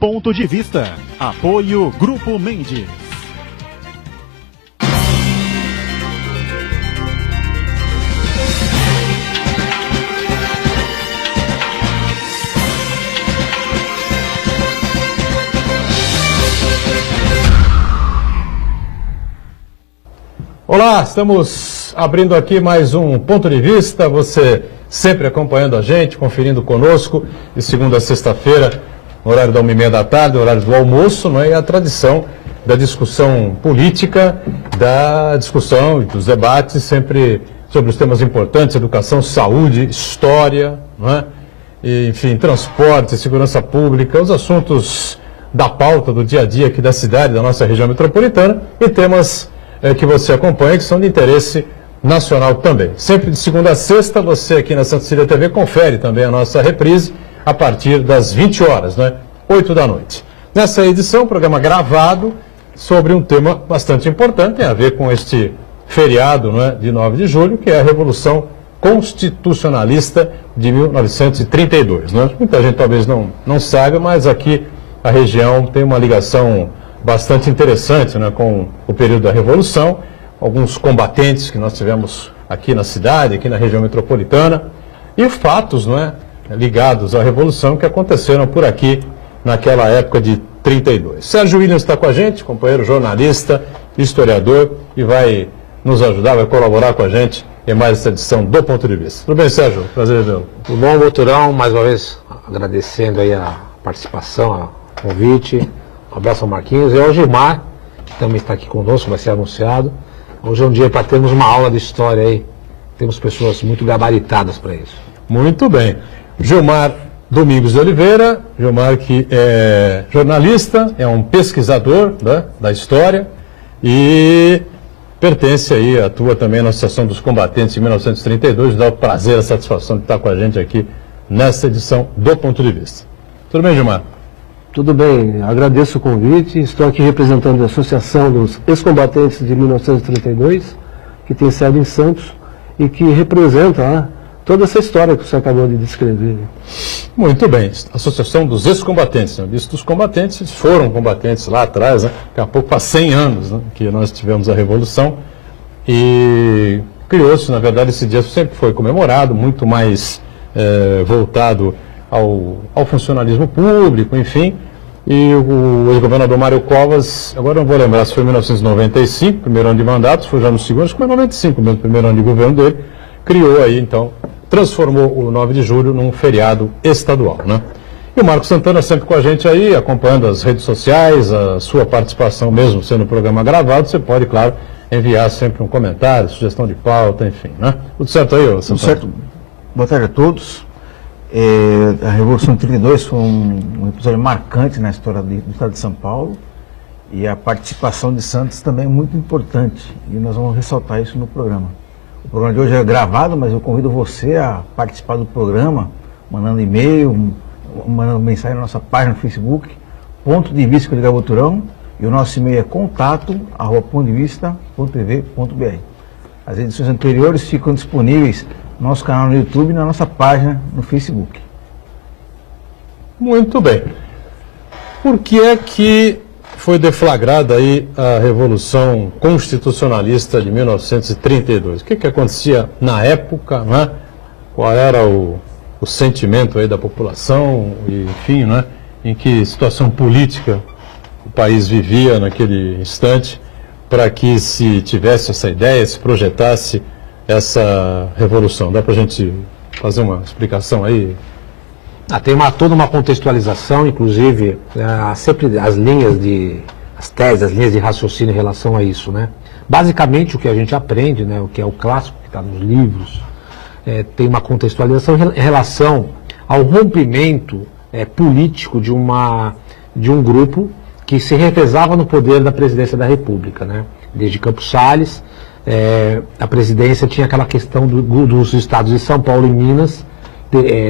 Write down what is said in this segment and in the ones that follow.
Ponto de Vista. Apoio Grupo Mendes. Olá, estamos abrindo aqui mais um Ponto de Vista, você sempre acompanhando a gente, conferindo conosco, de segunda a sexta-feira, no horário da 1h30 da tarde, no horário do almoço, não é? E a tradição da discussão política, da discussão e dos debates sempre sobre os temas importantes, educação, saúde, história, não é? E, enfim, transporte, segurança pública, os assuntos da pauta do dia a dia aqui da cidade, da nossa região metropolitana, e temas que você acompanha, que são de interesse nacional também. Sempre de segunda a sexta, você aqui na Santa Cecília TV confere também a nossa reprise a partir das 20 horas, né? 8 da noite. Nessa edição, programa gravado sobre um tema bastante importante, tem a ver com este feriado, não é, de 9 de julho, que é a Revolução Constitucionalista de 1932. Né? Muita gente talvez não saiba, mas aqui a região tem uma ligação bastante interessante, né, com o período da Revolução, alguns combatentes que nós tivemos aqui na cidade, aqui na região metropolitana, e fatos, não é, ligados à Revolução que aconteceram por aqui naquela época de 32. Sérgio Williams está com a gente, companheiro jornalista, historiador, e vai nos ajudar, vai colaborar com a gente em mais essa edição do Ponto de Vista. Tudo bem, Sérgio? Prazer vê-lo. Tudo bom, Boturão? Mais uma vez agradecendo aí a participação, o convite. Um abraço ao Marquinhos e ao Gilmar, que também está aqui conosco, vai ser anunciado. Hoje é um dia para termos uma aula de história aí. Temos pessoas muito gabaritadas para isso. Muito bem. Gilmar Domingos de Oliveira, Gilmar que é jornalista, é um pesquisador, né, da história e pertence aí, atua também na Associação dos Combatentes de 1932, dá o prazer, a satisfação de estar com a gente aqui nesta edição do Ponto de Vista. Tudo bem, Gilmar? Tudo bem, agradeço o convite. Estou aqui representando a Associação dos Ex-Combatentes de 1932, que tem sede em Santos e que representa toda essa história que você acabou de descrever. Muito bem, Associação dos Ex-Combatentes. Né? Isso dos combatentes, eles foram combatentes lá atrás, né? Daqui a pouco faz 100 anos, né, que nós tivemos a Revolução e criou-se, na verdade, esse dia sempre foi comemorado, muito mais voltado ao funcionalismo público, enfim, e o ex-governador Mário Covas, agora não vou lembrar se foi em 1995, primeiro ano de mandato, se foi já no segundo, acho que foi em 95 mesmo, primeiro ano de governo dele, criou aí, então, transformou o 9 de julho num feriado estadual, né? E o Marcos Santana sempre com a gente aí, acompanhando as redes sociais, a sua participação mesmo sendo um programa gravado, você pode, claro, enviar sempre um comentário, sugestão de pauta, enfim, né? Tudo certo aí, Santana? Tudo certo. Boa tarde a todos. A Revolução de 32 foi um episódio marcante na história do estado de São Paulo e a participação de Santos também é muito importante e nós vamos ressaltar isso no programa. O programa de hoje é gravado, mas eu convido você a participar do programa, mandando e-mail, mandando mensagem na nossa página no Facebook, Ponto de Vista com Edgar Boturão, e o nosso e-mail é contato@pontodevista.tv.br. As edições anteriores ficam disponíveis no nosso canal no YouTube e na nossa página no Facebook. Muito bem. Por que é que foi deflagrada aí a Revolução Constitucionalista de 1932? O que acontecia na época, né? Qual era o sentimento aí da população, e, enfim, né? Em que situação política o país vivia naquele instante para que se tivesse essa ideia, se projetasse essa revolução? Dá para a gente fazer uma explicação aí? Tem toda uma contextualização, inclusive, sempre as teses, as linhas de raciocínio em relação a isso, né? Basicamente, o que a gente aprende, né, o que é o clássico que está nos livros, tem uma contextualização em relação ao rompimento político de um grupo que se revezava no poder da presidência da República, né? Desde Campos Salles, a presidência tinha aquela questão dos estados de São Paulo e Minas,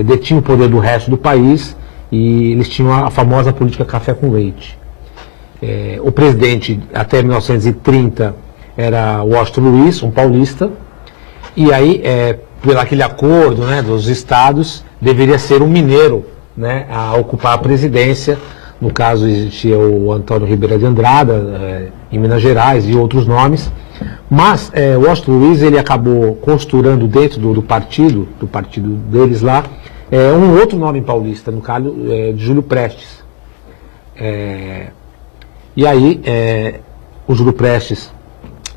detinha o poder do resto do país, e eles tinham a famosa política café com leite. O presidente, até 1930, era Washington Luiz, um paulista, e aí, por aquele acordo, né, dos estados, deveria ser um mineiro, né, a ocupar a presidência No caso, existia o Antônio Ribeira de Andrada, em Minas Gerais, e outros nomes. Mas o Washington Luiz, ele acabou costurando dentro do partido deles lá, um outro nome paulista, no caso de Júlio Prestes. E aí, o Júlio Prestes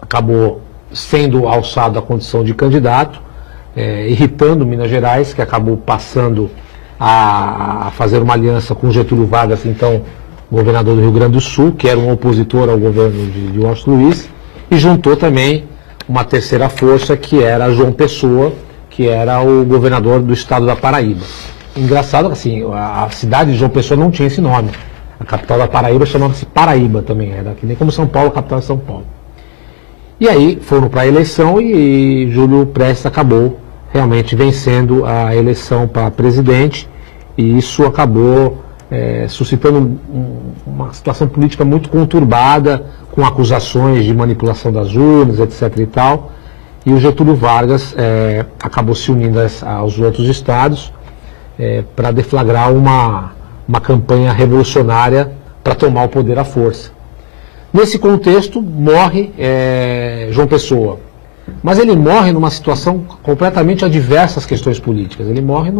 acabou sendo alçado à condição de candidato, irritando Minas Gerais, que acabou passando a fazer uma aliança com Getúlio Vargas, então governador do Rio Grande do Sul, que era um opositor ao governo de Washington Luiz, e juntou também uma terceira força, que era João Pessoa, que era o governador do estado da Paraíba. Engraçado que assim, a cidade de João Pessoa não tinha esse nome. A capital da Paraíba chamava-se Paraíba também, era que nem como São Paulo, a capital de São Paulo. E aí foram para a eleição e Júlio Prestes acabou realmente vencendo a eleição para presidente, e isso acabou suscitando uma situação política muito conturbada, com acusações de manipulação das urnas, etc. e tal. E o Getúlio Vargas acabou se unindo aos outros estados para deflagrar uma campanha revolucionária para tomar o poder à força. Nesse contexto, morre João Pessoa. Mas ele morre numa situação completamente adversa às questões políticas. Ele morre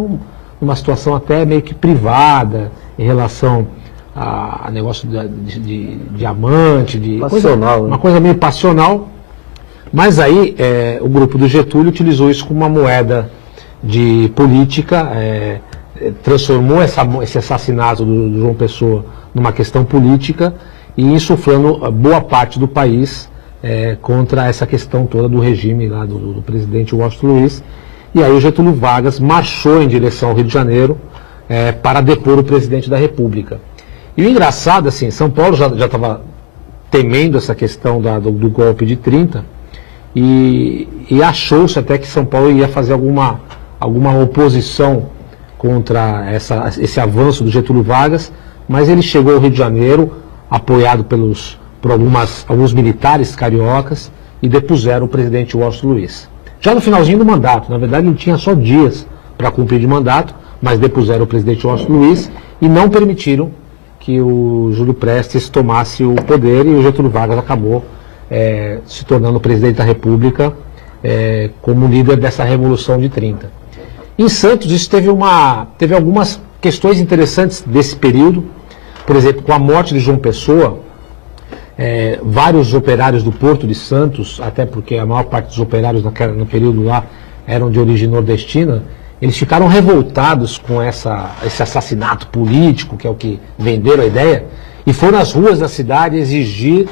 numa situação até meio que privada, em relação a negócio de amante, passional, uma coisa meio passional. Mas aí o grupo do Getúlio utilizou isso como uma moeda de política, transformou esse assassinato do João Pessoa numa questão política e insuflando boa parte do país contra essa questão toda do regime lá do presidente Washington Luiz. E aí o Getúlio Vargas marchou em direção ao Rio de Janeiro para depor o presidente da República. E o engraçado, assim, São Paulo já estava temendo essa questão do golpe de 30 e achou-se até que São Paulo ia fazer alguma oposição contra esse avanço do Getúlio Vargas, mas ele chegou ao Rio de Janeiro apoiado por alguns militares cariocas e depuseram o presidente Washington Luiz. Já no finalzinho do mandato, na verdade ele tinha só dias para cumprir de mandato, mas depuseram o presidente Washington Luiz e não permitiram que o Júlio Prestes tomasse o poder, e o Getúlio Vargas acabou se tornando presidente da República como líder dessa Revolução de 30. Em Santos isso teve algumas questões interessantes desse período. Por exemplo, com a morte de João Pessoa, vários operários do Porto de Santos, até porque a maior parte dos operários no período lá eram de origem nordestina, eles ficaram revoltados com esse assassinato político, que é o que venderam a ideia, e foram às ruas da cidade exigir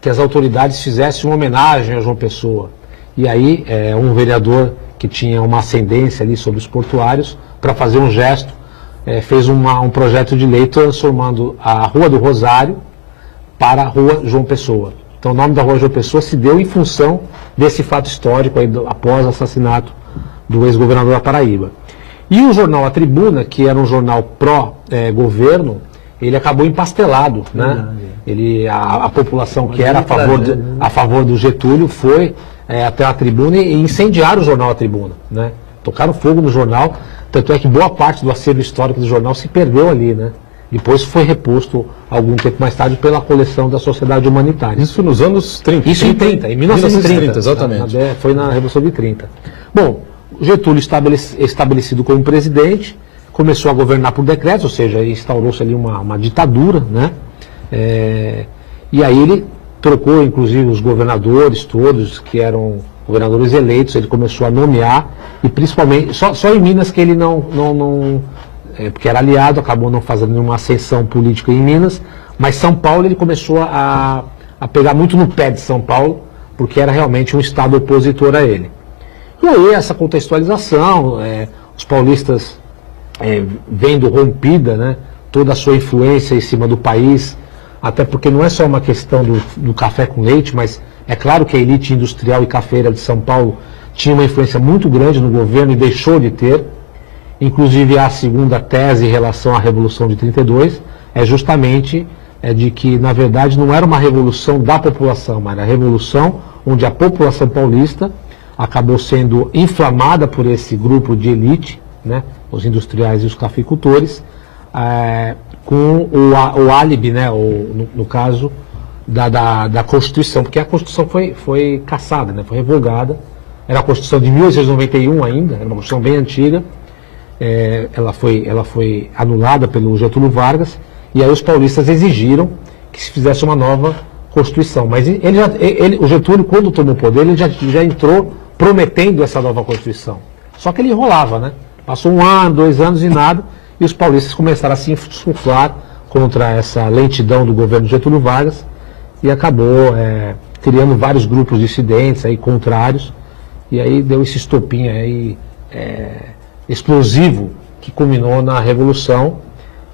que as autoridades fizessem uma homenagem a João Pessoa. E aí um vereador que tinha uma ascendência ali sobre os portuários, para fazer um gesto, fez um projeto de lei transformando a Rua do Rosário para a Rua João Pessoa. Então o nome da Rua João Pessoa se deu em função desse fato histórico aí após o assassinato do ex-governador da Paraíba. E o jornal A Tribuna, que era um jornal pró-governo, ele acabou empastelado, né? A população que era a favor do Getúlio foi até a Tribuna e incendiaram o jornal A Tribuna, né? Tocaram fogo no jornal, tanto é que boa parte do acervo histórico do jornal se perdeu ali, né? Depois foi reposto algum tempo mais tarde pela coleção da Sociedade Humanitária. Isso nos anos 30. Isso em 30, em 1930. Exatamente. Foi na Revolução de 30. Bom, Getúlio estabelecido como presidente, começou a governar por decreto, ou seja, instaurou-se ali uma ditadura, né? E aí ele trocou, inclusive, os governadores todos, que eram governadores eleitos, ele começou a nomear, e principalmente, só em Minas que ele porque era aliado, acabou não fazendo nenhuma ascensão política em Minas, mas São Paulo ele começou a pegar muito no pé de São Paulo, porque era realmente um estado opositor a ele. E aí essa contextualização, os paulistas vendo rompida, né, toda a sua influência em cima do país, até porque não é só uma questão do café com leite, mas é claro que a elite industrial e cafeira de São Paulo tinha uma influência muito grande no governo e deixou de ter. Inclusive a segunda tese em relação à Revolução de 32 é justamente de que, na verdade, não era uma revolução da população, mas era a revolução onde a população paulista acabou sendo inflamada por esse grupo de elite, né, os industriais e os cafeicultores, com o álibi, né, no caso da Constituição, porque a Constituição foi cassada, né, foi revogada. Era a Constituição de 1891 ainda, era uma Constituição bem antiga. Ela foi anulada pelo Getúlio Vargas, e aí os paulistas exigiram que se fizesse uma nova Constituição. Mas o Getúlio, quando tomou o poder, ele já entrou prometendo essa nova Constituição. Só que ele enrolava, né? Passou 1 ano, 2 anos e nada, e os paulistas começaram a se insuflar contra essa lentidão do governo de Getúlio Vargas, e acabou criando vários grupos dissidentes aí, contrários, e aí deu esse estopim aí, explosivo que culminou na Revolução.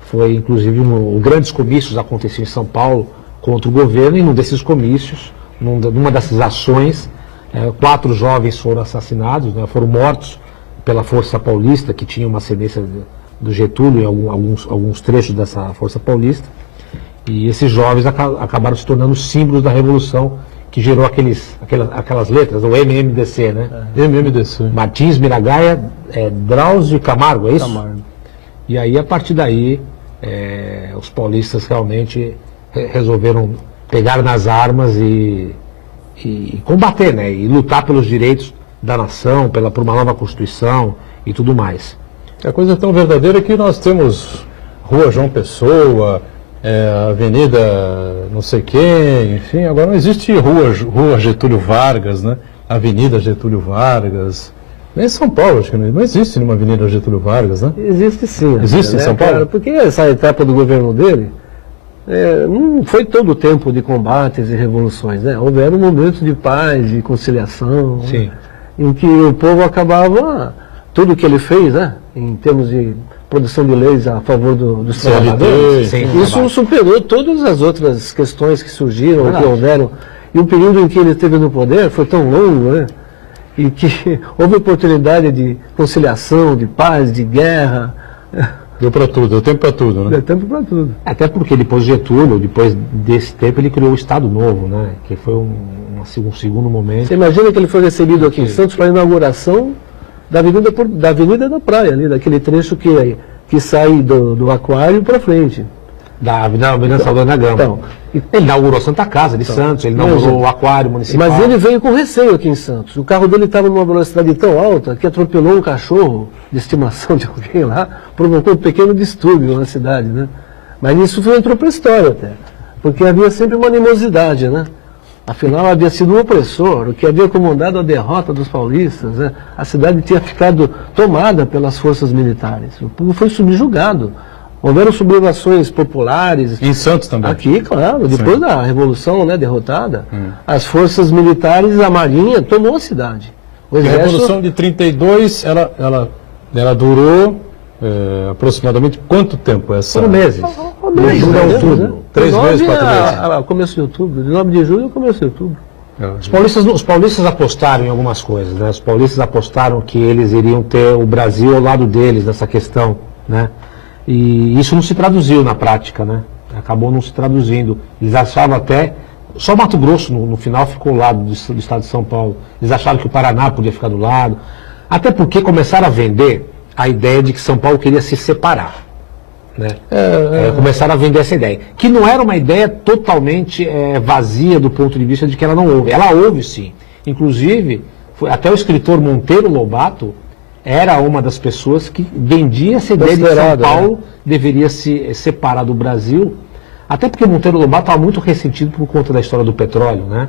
Foi inclusive grandes comícios aconteciam em São Paulo contra o governo, e num desses comícios, numa dessas ações, 4 jovens foram assassinados, né, foram mortos pela Força Paulista, que tinha uma ascendência do Getúlio em alguns trechos dessa Força Paulista, e esses jovens acabaram se tornando símbolos da Revolução, que gerou aquelas letras, o MMDC, né? MMDC. Martins, Miragaia, Drauzio e Camargo, é isso? Camargo. E aí, a partir daí, os paulistas realmente resolveram pegar nas armas e combater, né? E lutar pelos direitos da nação, por uma nova Constituição e tudo mais. A coisa é tão verdadeira que nós temos Rua João Pessoa, Avenida não sei quem, enfim, agora não existe Rua Getúlio Vargas, né? Avenida Getúlio Vargas. Nem em São Paulo, acho que não existe nenhuma Avenida Getúlio Vargas, né? Existe sim. Existe em São Paulo? Cara, porque essa etapa do governo dele não foi todo o tempo de combates e revoluções, né? Houveram momentos de paz, de conciliação, Sim. em que o povo acabava, tudo que ele fez, né? Em termos de produção de leis a favor dos trabalhadores, Sim, isso superou todas as outras questões que surgiram, Verdade. que houveram. E o período em que ele esteve no poder foi tão longo, né? E que houve oportunidade de conciliação, de paz, de guerra. Deu para tudo, deu tempo para tudo, né? Deu tempo para tudo. Até porque depois de Getúlio, depois desse tempo, ele criou o Estado Novo, né? Que foi um segundo momento. Você imagina que ele foi recebido aqui em Santos para a inauguração da Avenida da Praia, ali, daquele trecho que sai do aquário para frente. Da Avenida Salvador da Gama. Então, Ele inaugurou a Santa Casa de Santos, ele inaugurou o aquário municipal. mas ele veio com receio aqui em Santos. O carro dele estava numa velocidade tão alta que atropelou um cachorro de estimação de alguém lá, provocou um pequeno distúrbio na cidade, né? Mas isso entrou para a história até, porque havia sempre uma animosidade, né? Afinal, havia sido um opressor, o que havia comandado a derrota dos paulistas, né? A cidade tinha ficado tomada pelas forças militares. O povo foi subjugado. Houveram sublevações populares. Em Santos também. Aqui, claro, depois da Revolução, né, derrotada, as forças militares, a Marinha, tomou a cidade. O A exército, Revolução de 32, ela durou aproximadamente quanto tempo essa? Foram meses. né? 3 meses, 4 meses. Começo de outubro, de 9 de julho, começo de outubro. Os paulistas apostaram em algumas coisas, né? Os paulistas apostaram que eles iriam ter o Brasil ao lado deles nessa questão, né? E isso não se traduziu na prática, né? Acabou não se traduzindo. Eles achavam até... Só Mato Grosso, no final, ficou ao lado do estado de São Paulo. Eles acharam que o Paraná podia ficar do lado. Até porque começaram a vender a ideia de que São Paulo queria se separar, né? Começaram a vender essa ideia. Que não era uma ideia totalmente vazia do ponto de vista de que ela não houve. Ela houve, sim. Inclusive, até o escritor Monteiro Lobato era uma das pessoas que vendia essa ideia de que São Paulo deveria se separar do Brasil, até porque Monteiro Lobato estava muito ressentido por conta da história do petróleo, né?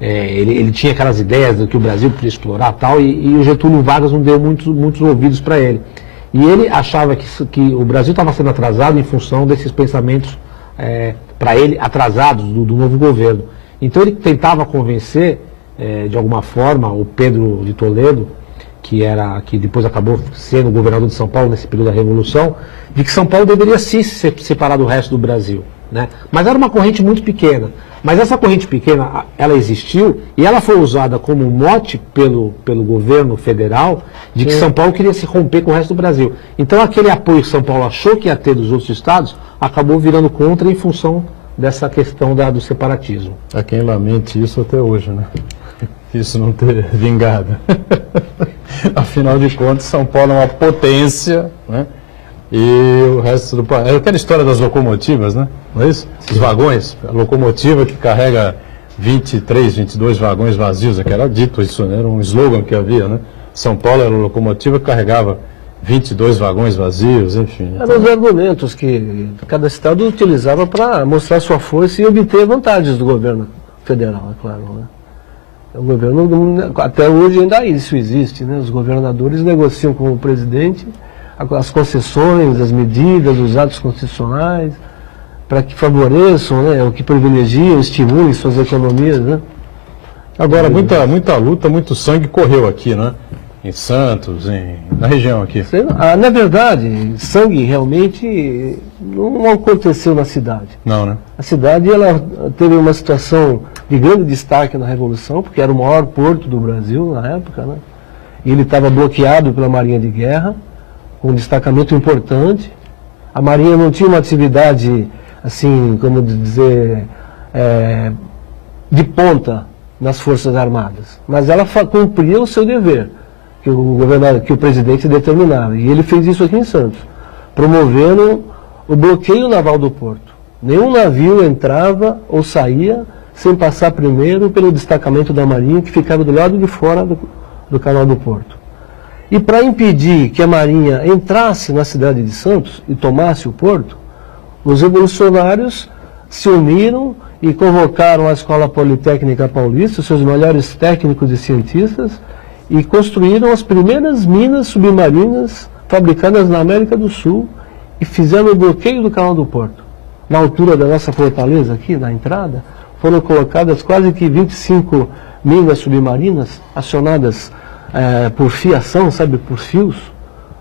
Ele tinha aquelas ideias de que o Brasil podia explorar tal, e o Getúlio Vargas não deu muitos ouvidos para ele. E ele achava que o Brasil estava sendo atrasado em função desses pensamentos, para ele, atrasados do novo governo. Então ele tentava convencer, de alguma forma, o Pedro de Toledo, que depois acabou sendo governador de São Paulo nesse período da Revolução, de que São Paulo deveria sim se separar do resto do Brasil, né? Mas era uma corrente muito pequena. Mas essa corrente pequena, ela existiu e ela foi usada como mote pelo governo federal de que São Paulo queria se romper com o resto do Brasil. Então aquele apoio que São Paulo achou que ia ter dos outros estados, acabou virando contra em função dessa questão do separatismo. Há quem lamente isso até hoje, né? Isso não ter vingado. Afinal de contas, São Paulo é uma potência, né? E o resto do... É aquela história das locomotivas, né? Não é isso? Os vagões. A locomotiva que carrega 23, 22 vagões vazios. Era dito isso, né? Era um slogan que havia, né? São Paulo era uma locomotiva que carregava 22 vagões vazios, enfim. Eram os argumentos que cada estado utilizava para mostrar sua força e obter vantagens do governo federal, é claro, né? O governo, até hoje ainda isso existe, né? Os governadores negociam com o presidente as concessões, as medidas, os atos constitucionais, para que favoreçam, né? O que privilegiam, estimulem suas economias, né? Agora, muita luta, muito sangue correu aqui, né? Em Santos, na região aqui. Na verdade, sangue realmente não aconteceu na cidade. Não, né? A cidade ela teve uma situação de grande destaque na Revolução, porque era o maior porto do Brasil na época, né? E ele estava bloqueado pela Marinha de Guerra, com um destacamento importante. A Marinha não tinha uma atividade, assim, como dizer, de ponta nas Forças Armadas, mas ela cumpria o seu dever, que o presidente determinava. E ele fez isso aqui em Santos, promovendo o bloqueio naval do porto. Nenhum navio entrava ou saía sem passar primeiro pelo destacamento da Marinha, que ficava do lado de fora do canal do porto. E para impedir que a Marinha entrasse na cidade de Santos e tomasse o porto, os revolucionários se uniram e convocaram a Escola Politécnica Paulista, seus melhores técnicos e cientistas, e construíram as primeiras minas submarinas fabricadas na América do Sul e fizeram o bloqueio do canal do porto. Na altura da nossa fortaleza aqui, na entrada, foram colocadas quase que 25 minas submarinas acionadas por fiação, sabe, por fios,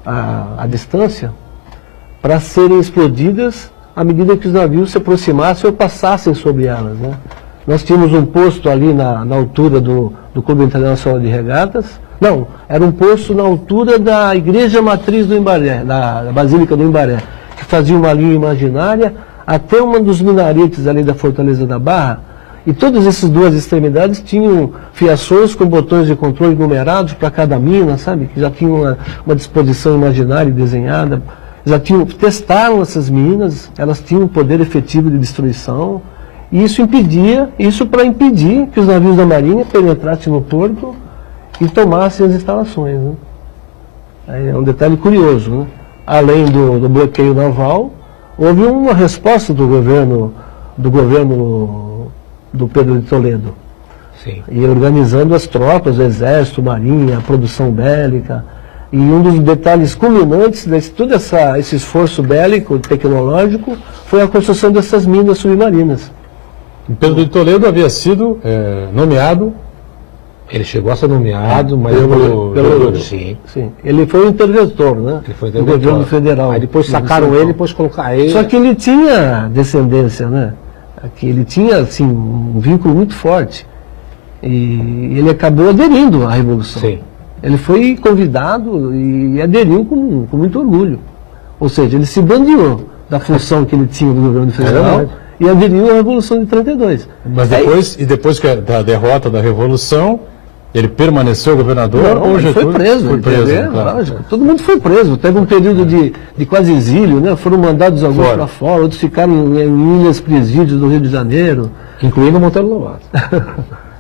à distância, para serem explodidas à medida que os navios se aproximassem ou passassem sobre elas, né? Nós tínhamos um posto ali na altura do Clube Internacional de Regatas. Não, era um posto na altura da Igreja Matriz do Imbaré, da Basílica do Imbaré, que fazia uma linha imaginária até uma dos minaretes ali da Fortaleza da Barra. E todas essas duas extremidades tinham fiações com botões de controle numerados para cada mina, sabe? Que já tinham uma disposição imaginária e desenhada. Testaram essas minas, elas tinham um poder efetivo de destruição. E isso para impedir que os navios da Marinha penetrassem no porto e tomassem as instalações, né? É um detalhe curioso, né? Além do bloqueio naval, houve uma resposta do governo do Pedro de Toledo. Sim. E organizando as tropas, o exército, marinha, a produção bélica. E um dos detalhes culminantes de todo esse esforço bélico, tecnológico, foi a construção dessas minas submarinas. Pedro de Toledo havia sido nomeado. Ele chegou a ser nomeado, mas sim. Ele foi o interventor, né? Ele foi do governo federal. Aí depois sacaram ele, depois colocaram ele. Só que ele tinha descendência, né? Ele tinha assim um vínculo muito forte e ele acabou aderindo à Revolução. Sim. Ele foi convidado e aderiu com muito orgulho. Ou seja, ele se bandeou da função que ele tinha do governo federal e aderiu à Revolução de 32. Mas depois da derrota da Revolução, ele permaneceu governador? Não, ele foi preso. Claro. Lógico. Todo mundo foi preso. Teve um período de quase exílio, né? Foram mandados alguns para fora, outros ficaram em ilhas presídios do Rio de Janeiro. Incluindo Monteiro Lobato.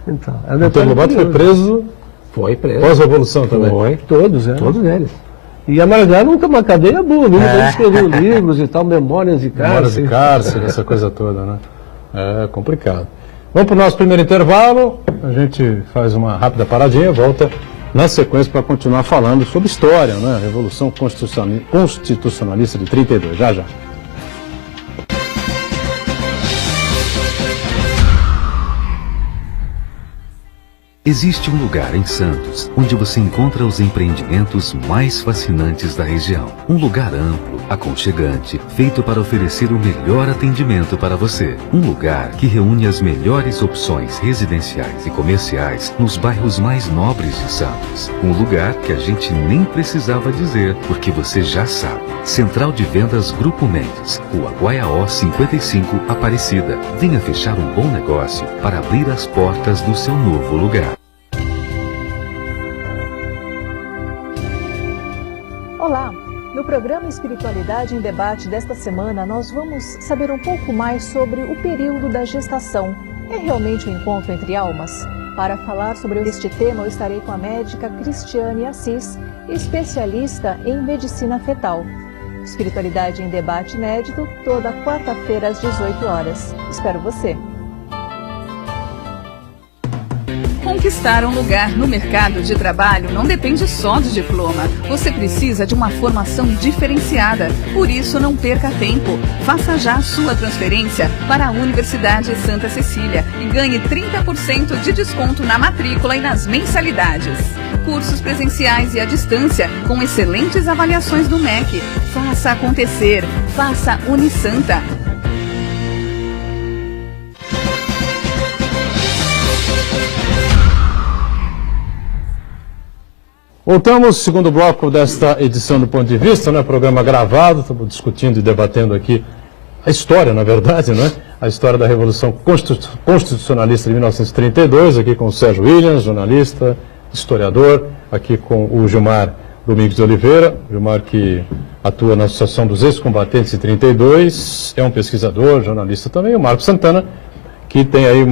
Então, Monteiro Lobato foi preso? Foi preso. Pós-revolução também? Foi. Todos, Todos eles. E amargaram uma cadeia boa, mesmo. Eles escreveram livros e tal, memórias de cárcere. Memórias de cárcere, essa coisa toda, né? É complicado. Vamos para o nosso primeiro intervalo, a gente faz uma rápida paradinha, volta na sequência para continuar falando sobre história, né? Revolução Constitucionalista de 32, já. Existe um lugar em Santos onde você encontra os empreendimentos mais fascinantes da região. Um lugar amplo, aconchegante, feito para oferecer o melhor atendimento para você. Um lugar que reúne as melhores opções residenciais e comerciais nos bairros mais nobres de Santos. Um lugar que a gente nem precisava dizer, porque você já sabe. Central de Vendas Grupo Mendes, Rua Guaiaó 55, Aparecida. Venha fechar um bom negócio para abrir as portas do seu novo lugar. Olá, no programa no Espiritualidade em Debate desta semana, nós vamos saber um pouco mais sobre o período da gestação. É realmente um encontro entre almas? Para falar sobre este tema, eu estarei com a médica Cristiane Assis, especialista em medicina fetal. Espiritualidade em Debate inédito, toda quarta-feira às 18 horas. Espero você! Conquistar um lugar no mercado de trabalho não depende só do diploma. Você precisa de uma formação diferenciada. Por isso, não perca tempo. Faça já a sua transferência para a Universidade Santa Cecília e ganhe 30% de desconto na matrícula e nas mensalidades. Cursos presenciais e à distância, com excelentes avaliações do MEC. Faça acontecer. Faça Unisanta. Voltamos, segundo bloco desta edição do Ponto de Vista, né? Programa gravado, estamos discutindo e debatendo aqui a história, na verdade, né? A história da Revolução Constitucionalista de 1932, aqui com o Sérgio Williams, jornalista, historiador, aqui com o Gilmar Domingos de Oliveira, Gilmar que atua na Associação dos Ex-Combatentes de 32, é um pesquisador, jornalista também, o Marcos Santana, que tem aí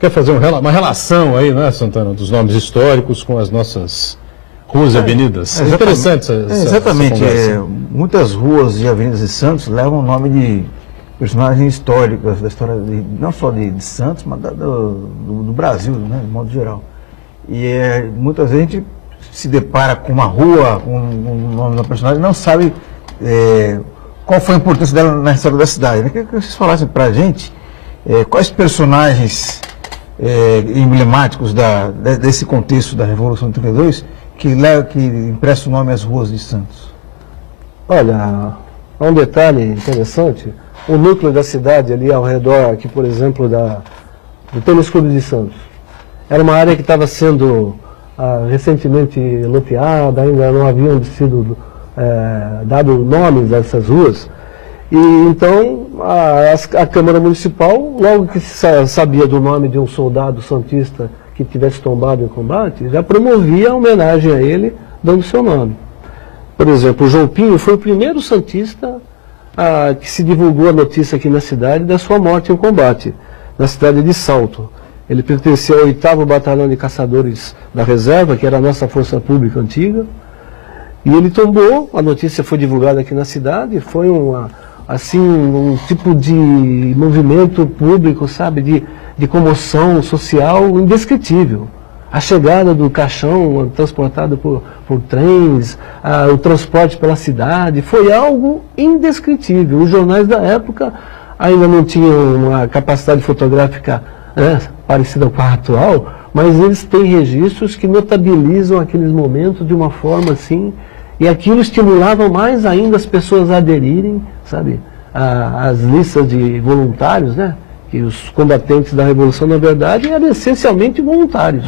quer fazer uma relação aí, né, Santana, dos nomes históricos com as nossas ruas e avenidas. É interessante exatamente. Essa Muitas ruas e avenidas de Santos levam o nome de personagens históricos da história, não só de Santos, mas do Brasil, né, de modo geral. E muitas vezes a gente se depara com uma rua, com o nome da personagem, não sabe qual foi a importância dela na história da cidade. Eu queria que vocês falassem para a gente quais personagens emblemáticos desse contexto da Revolução de 32 que empresta o nome às ruas de Santos. Olha, há um detalhe interessante. O núcleo da cidade ali ao redor, aqui, por exemplo, do Tênis Clube de Santos, era uma área que estava sendo recentemente loteada, ainda não haviam sido dado nomes a essas ruas. E então a Câmara Municipal, logo que sabia do nome de um soldado santista que tivesse tombado em combate, já promovia a homenagem a ele, dando seu nome. Por exemplo, o João Pinho foi o primeiro santista que se divulgou a notícia aqui na cidade da sua morte em combate, na cidade de Salto. Ele pertencia ao 8º Batalhão de Caçadores da Reserva, que era a nossa força pública antiga, e ele tombou, a notícia foi divulgada aqui na cidade, foi um tipo de movimento público, sabe, de comoção social indescritível. A chegada do caixão transportado por trens, o transporte pela cidade, foi algo indescritível. Os jornais da época ainda não tinham uma capacidade fotográfica parecida com a atual, mas eles têm registros que notabilizam aqueles momentos de uma forma assim, e aquilo estimulava mais ainda as pessoas a aderirem, sabe, às listas de voluntários, né? Que os combatentes da Revolução, na verdade, eram essencialmente voluntários.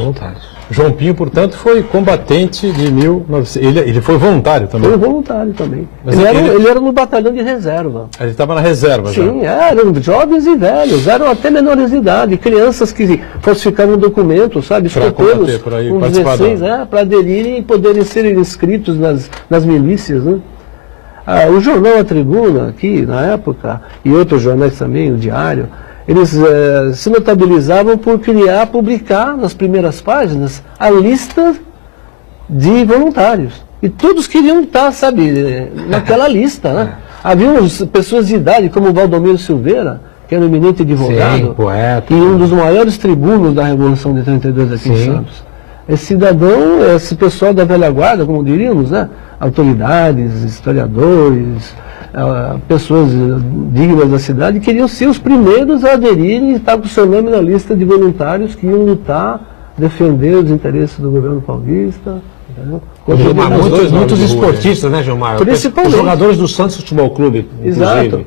João Pinho, portanto, foi combatente de 1900. Ele foi voluntário também? Foi voluntário também. Mas ele era no batalhão de reserva. Ele estava na reserva já? Sim, eram jovens e velhos, eram até menores de idade, crianças que falsificavam documentos, sabe, escoteiros com 16, para aderirem e poderem ser inscritos nas milícias, né? O jornal A Tribuna, aqui, na época, e outros jornais também, o Diário, eles se notabilizavam por publicar nas primeiras páginas a lista de voluntários. E todos queriam estar, sabe, naquela lista, né? Havia pessoas de idade, como o Valdomiro Silveira, que era um eminente advogado, poeta, e um dos maiores tribunos da Revolução de 32 aqui em Santos. Esse cidadão, esse pessoal da velha guarda, como diríamos, né? Autoridades, historiadores, pessoas dignas da cidade, queriam ser os primeiros a aderirem e estar com o seu nome na lista de voluntários que iam lutar, defender os interesses do governo paulista. Gilmar, muitos esportistas, né, Gilmar? Principalmente. Os jogadores do Santos Futebol Clube, exato.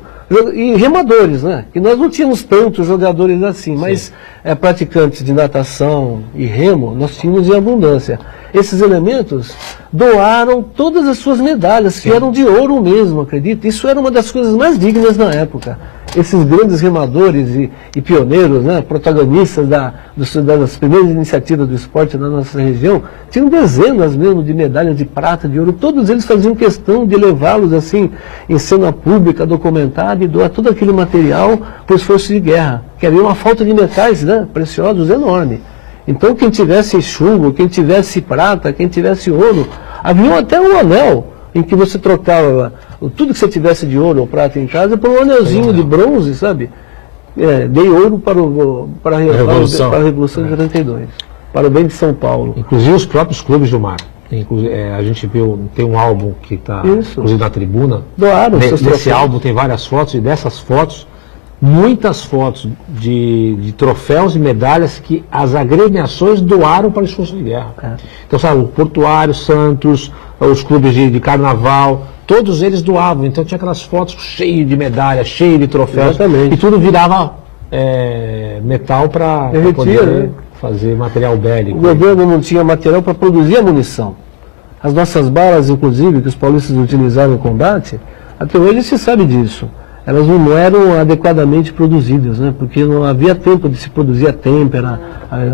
E remadores, né? E nós não tínhamos tantos jogadores assim, mas praticantes de natação e remo, nós tínhamos em abundância. Esses elementos doaram todas as suas medalhas, que eram de ouro mesmo, acredito. Isso era uma das coisas mais dignas na época. esses grandes remadores e pioneiros, né, protagonistas das primeiras iniciativas do esporte na nossa região, tinham dezenas mesmo de medalhas de prata, de ouro, todos eles faziam questão de levá-los assim em cena pública, documentada, e doar todo aquele material para o esforço de guerra, que havia uma falta de metais, né, preciosos enorme. Então quem tivesse chumbo, quem tivesse prata, quem tivesse ouro, havia até um anel em que você trocava tudo que você tivesse de ouro ou prata em casa por um anelzinho de bronze, sabe? Dei ouro para a Revolução de 32, para o bem de São Paulo. Inclusive os próprios clubes do mar. A gente viu, tem um álbum que está, inclusive na tribuna. Doaram seus Nesse troféus. álbum tem várias fotos, e dessas fotos, muitas fotos de troféus e medalhas que as agremiações doaram para o esforço de guerra. Então, sabe, o Portuário, Santos, os clubes de carnaval, todos eles doavam. Então tinha aquelas fotos cheias de medalhas, cheias de troféus. Exatamente. E tudo virava metal para poder, né, fazer material bélico. O governo não tinha material para produzir a munição. As nossas balas, inclusive, que os paulistas utilizaram em combate, até hoje se sabe disso. Elas não eram adequadamente produzidas, né? Porque não havia tempo de se produzir a têmpera,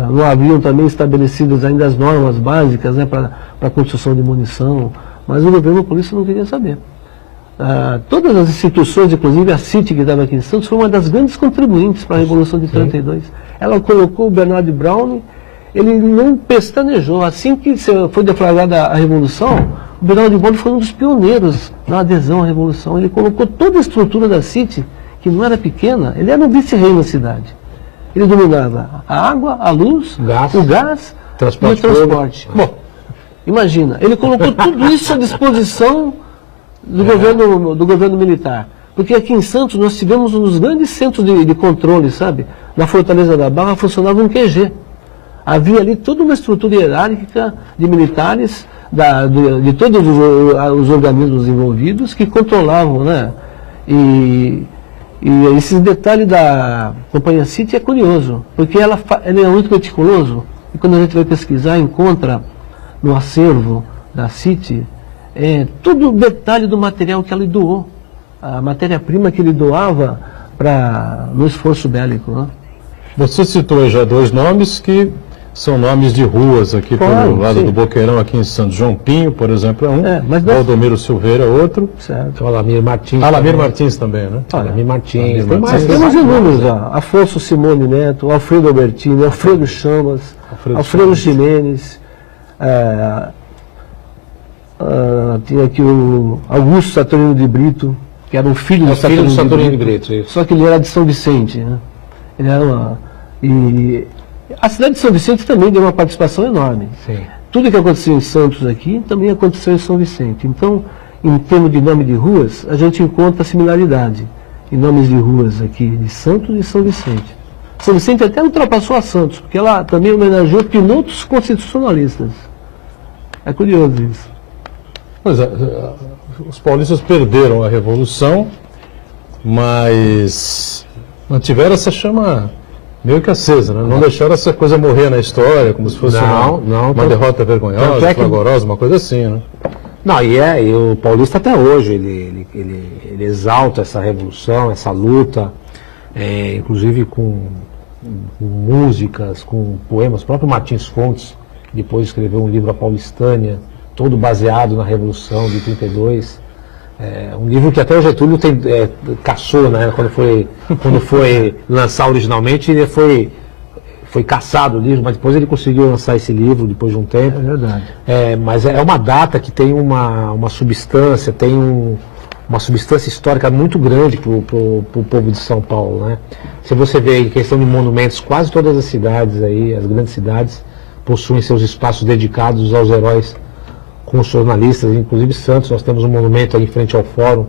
não haviam também estabelecidas ainda as normas básicas, né, para a construção de munição, mas o governo paulista não queria saber. Todas as instituições, inclusive a CIT que estava aqui em Santos, foi uma das grandes contribuintes para a Revolução de 32. Ela colocou o Bernard Brown, ele não pestanejou. Assim que foi deflagrada a Revolução, o Bernard Brown foi um dos pioneiros na adesão à Revolução. Ele colocou toda a estrutura da CIT, que não era pequena, ele era um vice-rei na cidade. Ele dominava a água, a luz, o gás e o transporte. Bom, imagina, ele colocou tudo isso à disposição do governo militar. Porque aqui em Santos nós tivemos um dos grandes centros de controle, sabe? Na Fortaleza da Barra funcionava um QG. Havia ali toda uma estrutura hierárquica de militares, de todos os organismos envolvidos que controlavam, né? E esse detalhe da Companhia CIT é curioso, porque ela é muito meticuloso, e quando a gente vai pesquisar, encontra no acervo da CIT todo o detalhe do material que ela doou, a matéria-prima que ele doava no esforço bélico, né? Você citou aí já dois nomes que são nomes de ruas aqui pelo lado do Boqueirão, aqui em Santos. João Pinho, por exemplo, é um. Valdomiro Silveira é outro. Certo. Alamir Martins. Alamir Martins também, né? Alamir Martins. Nós temos inúmeros lá. Afonso Simone Neto, Alfredo Albertini, Alfredo Chamas, Alfredo Ximenes. Tinha aqui o Augusto Saturnino de Brito, que era um filho do Saturnino de Brito. Isso. Só que ele era de São Vicente, né? Ele era e a cidade de São Vicente também deu uma participação enorme. Sim. Tudo que aconteceu em Santos aqui também aconteceu em São Vicente. Então, em termos de nome de ruas, a gente encontra similaridade em nomes de ruas aqui de Santos e São Vicente. São Vicente até ultrapassou a Santos, porque ela também homenageou pilotos constitucionalistas. É curioso isso. Pois é, os paulistas perderam a Revolução, mas mantiveram essa chama meio que acesa, né? Não deixaram essa coisa morrer na história, como se fosse uma derrota vergonhosa, fragorosa, uma coisa assim, né? Não, e o paulista até hoje, ele exalta essa revolução, essa luta, inclusive com músicas, com poemas. O próprio Martins Fontes depois escreveu um livro, A Paulistânia, todo baseado na Revolução de 32. Um livro que até o Getúlio caçou, né? Quando foi lançar originalmente, ele foi caçado o livro, mas depois ele conseguiu lançar esse livro depois de um tempo. É verdade. Mas é uma data que tem uma substância, uma substância histórica muito grande para o povo de São Paulo, né? Se você vê em questão de monumentos, quase todas as cidades aí, as grandes cidades, possuem seus espaços dedicados aos heróis constitucionalistas, inclusive Santos. Nós temos um monumento aí em frente ao Fórum,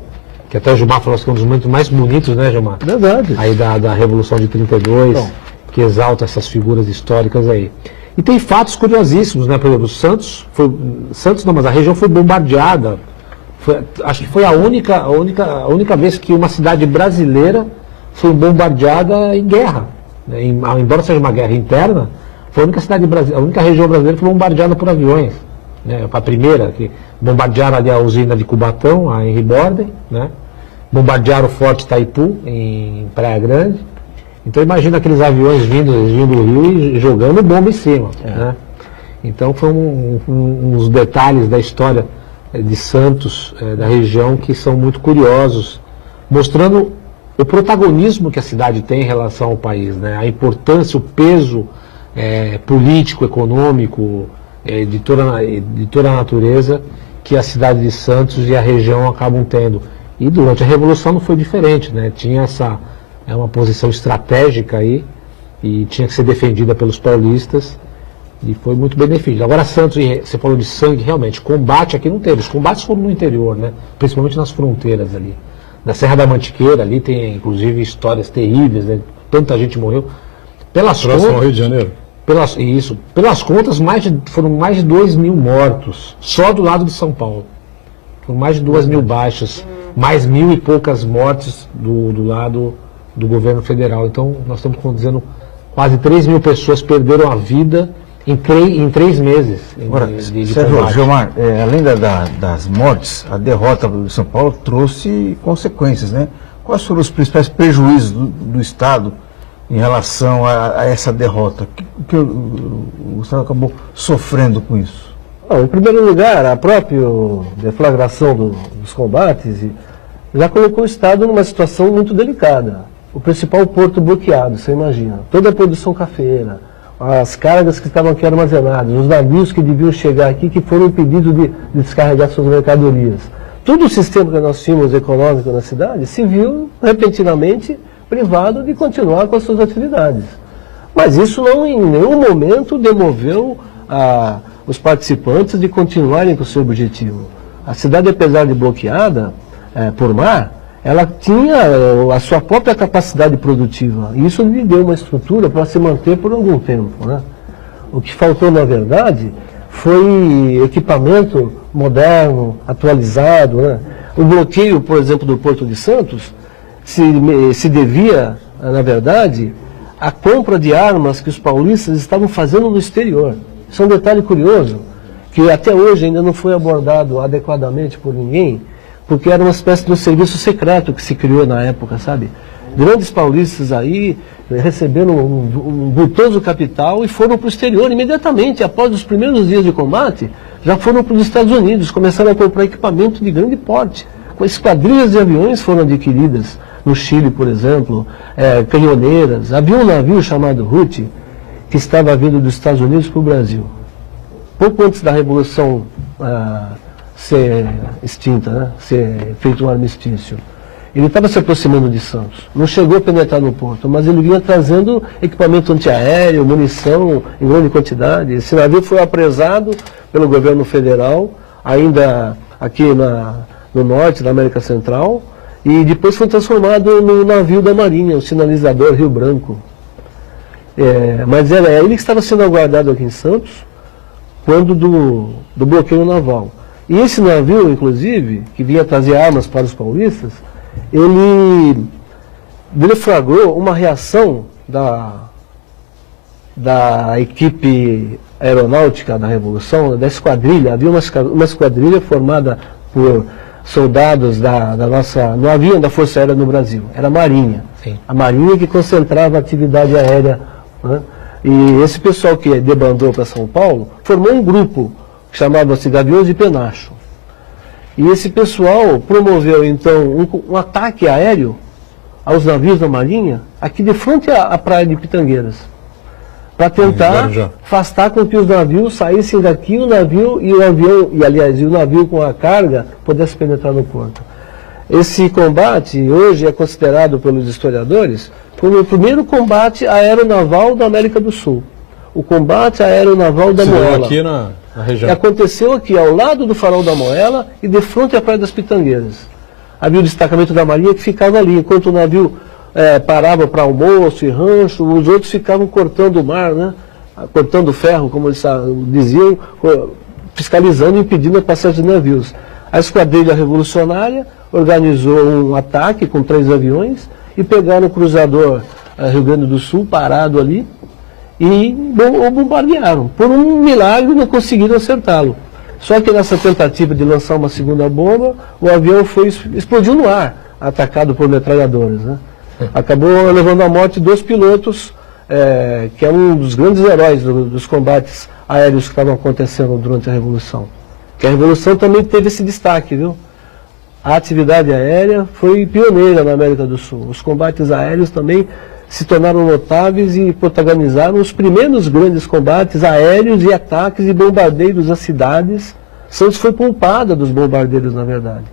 que até o Gilmar falou que é um dos monumentos mais bonitos, né, Gilmar? Verdade. Aí da Revolução de 32, que exalta essas figuras históricas aí. E tem fatos curiosíssimos, né? Por exemplo, mas a região foi bombardeada. Acho que foi a única vez que uma cidade brasileira foi bombardeada em guerra. Né? Embora seja uma guerra interna, foi a única região brasileira que foi bombardeada por aviões. Né? A primeira, que bombardearam ali a usina de Cubatão, a Henry Borden, né? bombardearam o Forte Itaipu, em Praia Grande. Então imagina aqueles aviões vindo do Rio e jogando bomba em cima. Né? Então foi uns detalhes da história de Santos, da região, que são muito curiosos, mostrando o protagonismo que a cidade tem em relação ao país, né? A importância, o peso político, econômico, de toda a natureza que a cidade de Santos e a região acabam tendo. E durante a Revolução não foi diferente, né? Tinha uma posição estratégica aí e tinha que ser defendida pelos paulistas e foi muito benefício. Agora Santos, você falou de sangue, realmente, combate aqui não teve, os combates foram no interior, né? Principalmente nas fronteiras ali. Na Serra da Mantiqueira ali tem inclusive histórias terríveis, né? Tanta gente morreu. Próximo ao Rio de Janeiro. Pelas contas, foram mais de 2.000 mortos, só do lado de São Paulo. Foram mais de 2.000 baixas, mais 1.000 e poucas mortes do lado do governo federal. Então, nós estamos dizendo quase 3.000 pessoas perderam a vida em 3 meses de Sérgio, combate. Gilmar, além das mortes, a derrota de São Paulo trouxe consequências, né? Quais foram os principais prejuízos do Estado em relação a essa derrota? O que o Estado acabou sofrendo com isso? Em primeiro lugar, a própria deflagração dos combates já colocou o Estado numa situação muito delicada. O principal porto bloqueado, você imagina. Toda a produção cafeira, as cargas que estavam aqui armazenadas, os navios que deviam chegar aqui, que foram impedidos de descarregar suas mercadorias. Todo o sistema que nós tínhamos econômico na cidade se viu repentinamente privado de continuar com as suas atividades. Mas isso não em nenhum momento demoveu os participantes de continuarem com o seu objetivo. A cidade, apesar de bloqueada por mar, ela tinha a sua própria capacidade produtiva. E isso lhe deu uma estrutura para se manter por algum tempo, né? O que faltou, na verdade, foi equipamento moderno, atualizado, né? O bloqueio, por exemplo, do Porto de Santos se devia, na verdade, à compra de armas que os paulistas estavam fazendo no exterior. Isso é um detalhe curioso, que até hoje ainda não foi abordado adequadamente por ninguém, porque era uma espécie de um serviço secreto que se criou na época, sabe? Grandes paulistas aí receberam um vultoso capital e foram para o exterior imediatamente, após os primeiros dias de combate, já foram para os Estados Unidos, começaram a comprar equipamento de grande porte. Esquadrilhas de aviões foram adquiridas no Chile, por exemplo, canhoneiras. Havia um navio chamado Ruth, que estava vindo dos Estados Unidos para o Brasil. Pouco antes da Revolução ser extinta, né? Ser feito um armistício. Ele estava se aproximando de Santos. Não chegou a penetrar no porto, mas ele vinha trazendo equipamento antiaéreo, munição em grande quantidade. Esse navio foi apresado pelo governo federal, ainda aqui no norte da América Central, e depois foi transformado no navio da Marinha, o sinalizador Rio Branco. Mas era ele que estava sendo aguardado aqui em Santos, quando do bloqueio naval. E esse navio, inclusive, que vinha trazer armas para os paulistas, ele deflagrou uma reação da equipe aeronáutica da Revolução, da esquadrilha. Havia uma esquadrilha formada por soldados da nossa... Não havia da Força Aérea no Brasil, era a Marinha. Sim. A Marinha que concentrava a atividade aérea, né? E esse pessoal que debandou para São Paulo formou um grupo que chamava-se Gaviões de Penacho. E esse pessoal promoveu, então, um ataque aéreo aos navios da Marinha, aqui de frente à praia de Pitangueiras, para tentar afastar com que os navios saíssem daqui, o navio e o navio com a carga pudesse penetrar no porto. Esse combate hoje é considerado pelos historiadores como o primeiro combate aeronaval da América do Sul. O combate aeronaval da Moela. Aqui na região. Aconteceu aqui ao lado do farol da Moela e de frente à Praia das Pitangueiras. Havia o destacamento da Marinha que ficava ali, enquanto o navio parava para almoço e rancho, os outros ficavam cortando o mar, né? Cortando ferro, como eles diziam, fiscalizando e impedindo a passagem de navios. A esquadrilha revolucionária organizou um ataque com 3 aviões e pegaram o cruzador Rio Grande do Sul, parado ali, e o bombardearam. Por um milagre não conseguiram acertá-lo. Só que nessa tentativa de lançar uma segunda bomba, o avião explodiu no ar. atacado por metralhadoras, né? Acabou levando à morte 2 pilotos, que é um dos grandes heróis dos combates aéreos que estavam acontecendo durante a Revolução. Que a Revolução também teve esse destaque, viu? A atividade aérea foi pioneira na América do Sul. Os combates aéreos também se tornaram notáveis e protagonizaram os primeiros grandes combates aéreos e ataques e bombardeiros às cidades. Santos foi poupada dos bombardeiros, na verdade.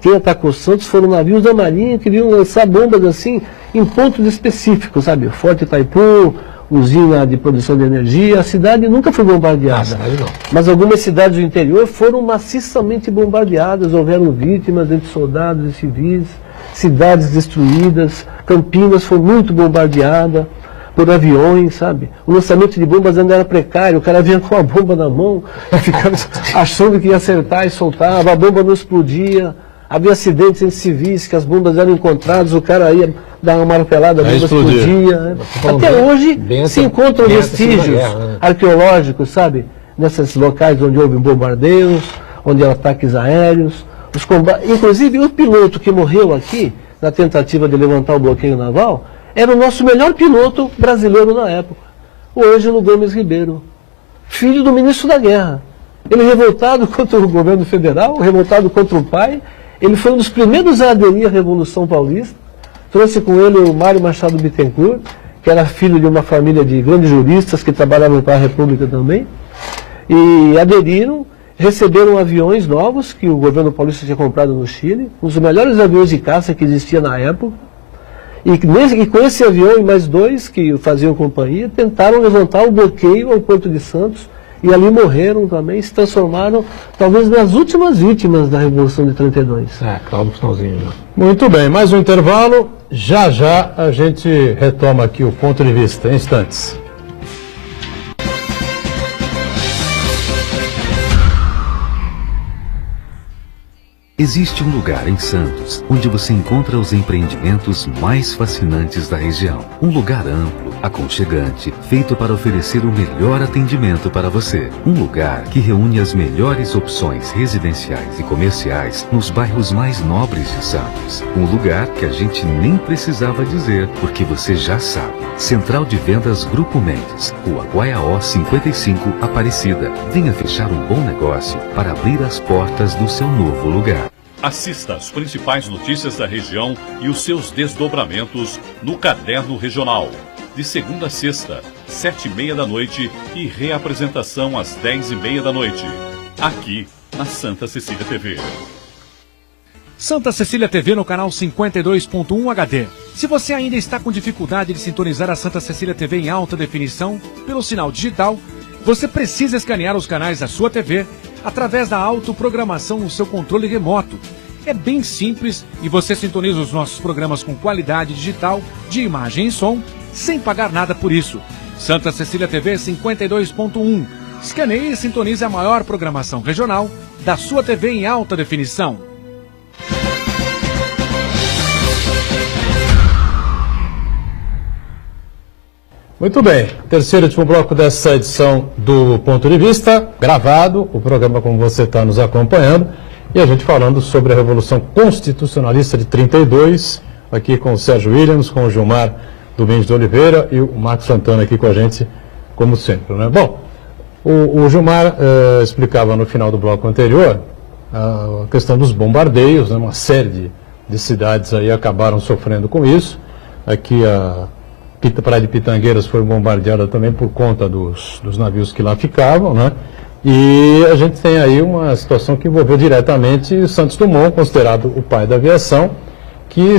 Quem atacou Santos foram navios da Marinha que vinham lançar bombas assim em pontos específicos, sabe? Forte Itaipu, usina de produção de energia. A cidade nunca foi bombardeada. A cidade não. Mas algumas cidades do interior foram maciçamente bombardeadas. Houveram vítimas entre soldados e civis, cidades destruídas. Campinas foi muito bombardeada por aviões, sabe? O lançamento de bombas ainda era precário, o cara vinha com a bomba na mão, ficava achando que ia acertar e soltava, a bomba não explodia. Havia acidentes entre civis, que as bombas eram encontradas, o cara ia dar uma martelada, a bomba explodia. Né? Até hoje se encontram vestígios arqueológicos, sabe? Nesses locais onde houve bombardeios, onde há ataques aéreos. Inclusive o piloto que morreu aqui, na tentativa de levantar o bloqueio naval, era o nosso melhor piloto brasileiro na época, o Ângelo Gomes Ribeiro, filho do ministro da Guerra. Ele revoltado contra o governo federal, revoltado contra o pai. Ele foi um dos primeiros a aderir à Revolução Paulista. Trouxe com ele o Mário Machado Bittencourt, que era filho de uma família de grandes juristas que trabalhavam para a República também. E aderiram, receberam aviões novos que o governo paulista tinha comprado no Chile, os melhores aviões de caça que existia na época. E com esse avião e mais 2 que faziam companhia, tentaram levantar o bloqueio ao Porto de Santos. E ali morreram também, se transformaram talvez nas últimas vítimas da Revolução de 32. Claro, no finalzinho. Muito bem, mais um intervalo. Já já a gente retoma aqui o ponto de vista, em instantes. Existe um lugar em Santos onde você encontra os empreendimentos mais fascinantes da região. Um lugar amplo, aconchegante, feito para oferecer o melhor atendimento para você. Um lugar que reúne as melhores opções residenciais e comerciais nos bairros mais nobres de Santos. Um lugar que a gente nem precisava dizer, porque você já sabe. Central de Vendas Grupo Mendes, Rua Guaiaó 55, Aparecida. Venha fechar um bom negócio para abrir as portas do seu novo lugar. Assista às principais notícias da região e os seus desdobramentos no Caderno Regional. De segunda a sexta, 7h30 da noite e reapresentação às 10h30 da noite. Aqui na Santa Cecília TV. Santa Cecília TV no canal 52.1 HD. Se você ainda está com dificuldade de sintonizar a Santa Cecília TV em alta definição pelo sinal digital, você precisa escanear os canais da sua TV através da autoprogramação no seu controle remoto. É bem simples e você sintoniza os nossos programas com qualidade digital, de imagem e som, sem pagar nada por isso. Santa Cecília TV 52.1. Escaneie e sintonize a maior programação regional da sua TV em alta definição. Muito bem, terceiro e último bloco dessa edição do Ponto de Vista, gravado, o programa como você está nos acompanhando, e a gente falando sobre a Revolução Constitucionalista de 32, aqui com o Sérgio Williams, com o Gilmar Domingues de Oliveira e o Marcos Santana aqui com a gente, como sempre, né? Bom, o Gilmar explicava no final do bloco anterior a questão dos bombardeios, né? Uma série de cidades aí acabaram sofrendo com isso. Aqui a Praia de Pitangueiras foi bombardeada também por conta dos navios que lá ficavam, né? E a gente tem aí uma situação que envolveu diretamente Santos Dumont, considerado o pai da aviação, que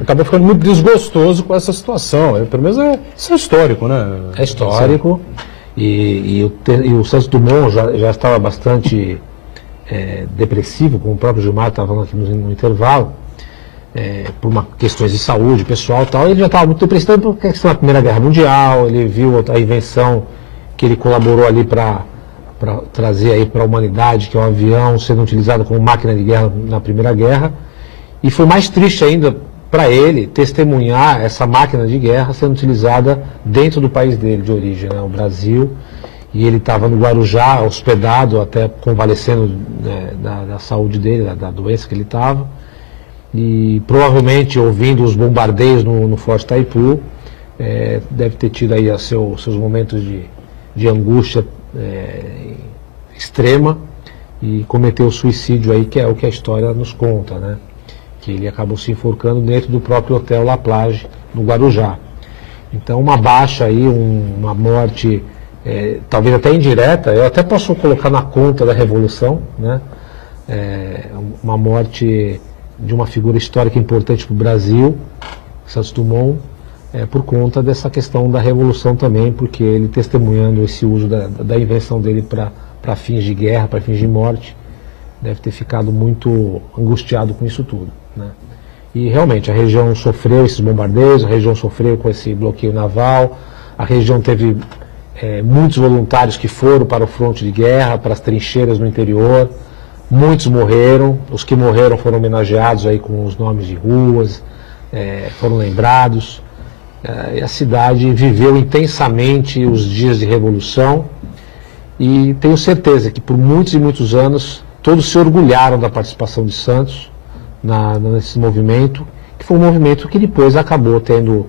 acabou ficando muito desgostoso com essa situação. Pelo menos isso é histórico, né? É histórico. E o Santos Dumont já estava bastante depressivo, como o próprio Gilmar estava falando aqui no intervalo. Por questões de saúde pessoal e tal, ele já estava muito depressivo porque a questão da Primeira Guerra Mundial, ele viu a invenção que ele colaborou ali para trazer aí para a humanidade, que é o avião sendo utilizado como máquina de guerra na Primeira Guerra, e foi mais triste ainda para ele testemunhar essa máquina de guerra sendo utilizada dentro do país dele de origem, né, o Brasil, e ele estava no Guarujá, hospedado, até convalescendo da saúde dele, da doença que ele estava. e provavelmente ouvindo os bombardeios no Forte Itaipu, deve ter tido aí seus momentos de angústia extrema e cometeu o suicídio aí, que é o que a história nos conta, né? Que ele acabou se enforcando dentro do próprio hotel La Plage, no Guarujá. Então uma baixa aí, uma morte talvez até indireta, eu até posso colocar na conta da Revolução, né? Uma morte de uma figura histórica importante para o Brasil, Santos Dumont, por conta dessa questão da Revolução também, porque ele testemunhando esse uso da invenção dele para fins de guerra, para fins de morte, deve ter ficado muito angustiado com isso tudo, né? E realmente a região sofreu esses bombardeios, a região sofreu com esse bloqueio naval, a região teve muitos voluntários que foram para o fronte de guerra, para as trincheiras no interior, muitos morreram, os que morreram foram homenageados aí com os nomes de ruas, foram lembrados, e a cidade viveu intensamente os dias de revolução, e tenho certeza que por muitos e muitos anos todos se orgulharam da participação de Santos nesse movimento, que foi um movimento que depois acabou tendo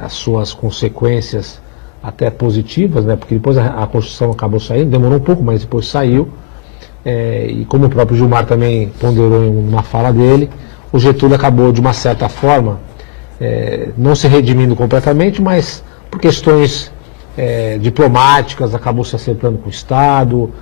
as suas consequências até positivas, né? Porque depois a Constituição acabou saindo, demorou um pouco, mas depois saiu, e como o próprio Gilmar também ponderou em uma fala dele, o Getúlio acabou de uma certa forma não se redimindo completamente, mas por questões diplomáticas acabou se acertando com o Estado,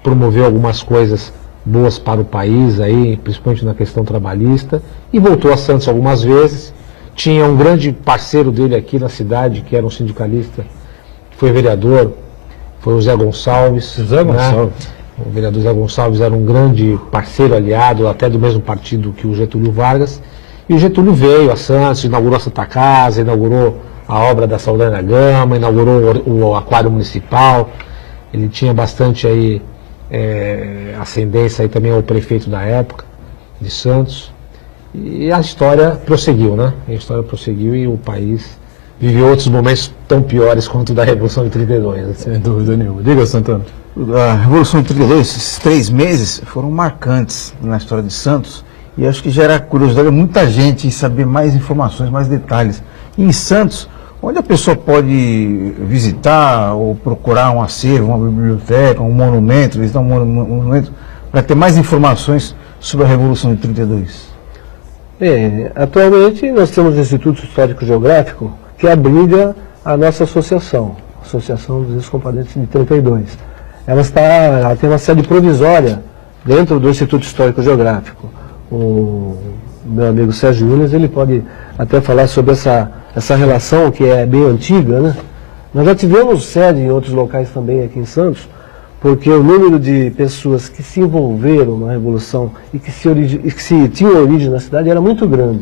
promoveu algumas coisas boas para o país, aí, principalmente na questão trabalhista, e voltou a Santos algumas vezes. Tinha um grande parceiro dele aqui na cidade, que era um sindicalista, que foi vereador, foi o Zé Gonçalves. Zé Gonçalves. Né? O vereador Zé Gonçalves era um grande parceiro, aliado, até do mesmo partido que o Getúlio Vargas. E o Getúlio veio a Santos, inaugurou a Santa Casa, inaugurou a obra da Saldanha Gama, inaugurou o Aquário Municipal. Ele tinha bastante aí ascendência aí também ao prefeito da época, de Santos. E a história prosseguiu, né? A história prosseguiu e o país viveu outros momentos tão piores quanto o da Revolução de 32. Né? Sem dúvida nenhuma. Diga, Santana. A Revolução de 32, esses 3 meses foram marcantes na história de Santos, e acho que gera curiosidade a muita gente em saber mais informações, mais detalhes. E em Santos, onde a pessoa pode visitar ou procurar um acervo, uma biblioteca, um monumento, visitar um monumento, para ter mais informações sobre a Revolução de 32? Atualmente nós temos o Instituto Histórico Geográfico, que abriga a nossa associação, a Associação dos Ex-Combatentes de 32. Ela tem uma sede provisória dentro do Instituto Histórico Geográfico. O meu amigo Sérgio Nunes, ele pode até falar sobre essa relação que é bem antiga, né? Nós já tivemos sede em outros locais também aqui em Santos, porque o número de pessoas que se envolveram na Revolução e que tinham origem na cidade era muito grande.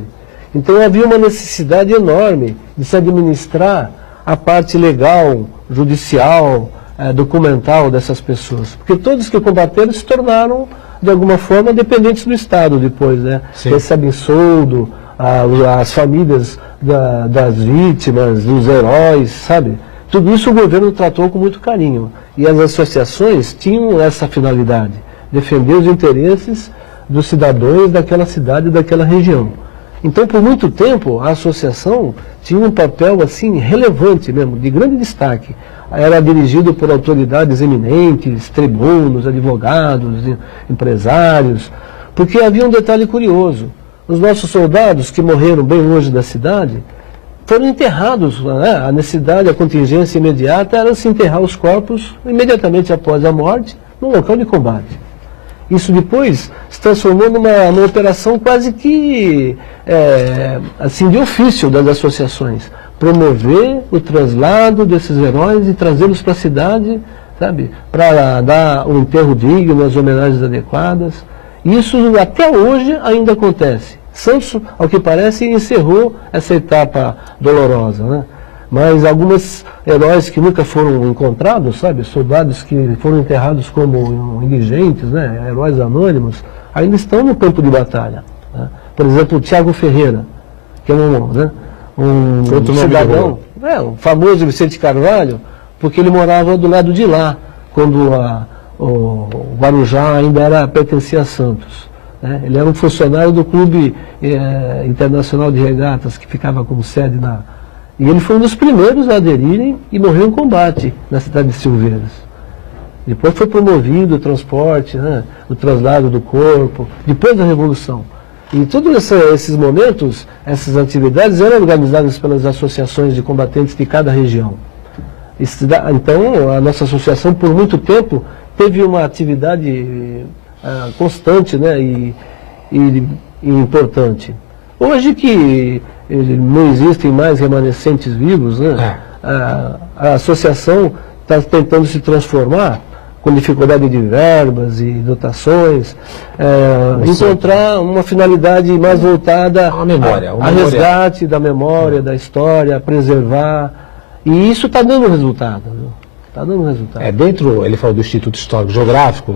Então havia uma necessidade enorme de se administrar a parte legal, judicial, documental dessas pessoas. Porque todos que combateram se tornaram, de alguma forma, dependentes do Estado depois, né? Recebem soldo, as famílias das vítimas, dos heróis, sabe? Tudo isso o governo tratou com muito carinho. E as associações tinham essa finalidade, defender os interesses dos cidadãos daquela cidade e daquela região. Então, por muito tempo, a associação tinha um papel assim relevante mesmo, de grande destaque. Era dirigido por autoridades eminentes, tribunos, advogados, empresários, porque havia um detalhe curioso. Os nossos soldados que morreram bem longe da cidade foram enterrados, né? A necessidade, a contingência imediata era se enterrar os corpos imediatamente após a morte no local de combate. Isso depois se transformou numa operação quase que assim, de ofício das associações. Promover o traslado desses heróis e trazê-los para a cidade, sabe, para dar um enterro digno, as homenagens adequadas. Isso até hoje ainda acontece. Santos, ao que parece, encerrou essa etapa dolorosa, né? Mas alguns heróis que nunca foram encontrados, sabe, soldados que foram enterrados como indigentes, né, heróis anônimos, ainda estão no campo de batalha, né? Por exemplo, o Tiago Ferreira, que é um cidadão, o famoso Vicente Carvalho, porque ele morava do lado de lá, quando o Guarujá ainda pertencia a Santos. né? Ele era um funcionário do Clube Internacional de Regatas, que ficava como sede na... E ele foi um dos primeiros a aderirem e morreu em combate na cidade de Silveiras. Depois foi promovido o transporte, né? O traslado do corpo, depois da Revolução. E todos esses momentos, essas atividades eram organizadas pelas associações de combatentes de cada região. Então, a nossa associação, por muito tempo, teve uma atividade constante, né, e importante. Hoje que não existem mais remanescentes vivos, né, a associação está tentando se transformar, com dificuldade de verbas e dotações, encontrar uma finalidade mais voltada a resgate da memória, da história, a preservar. E isso está dando resultado. Está dando resultado. Dentro, ele falou do Instituto Histórico Geográfico,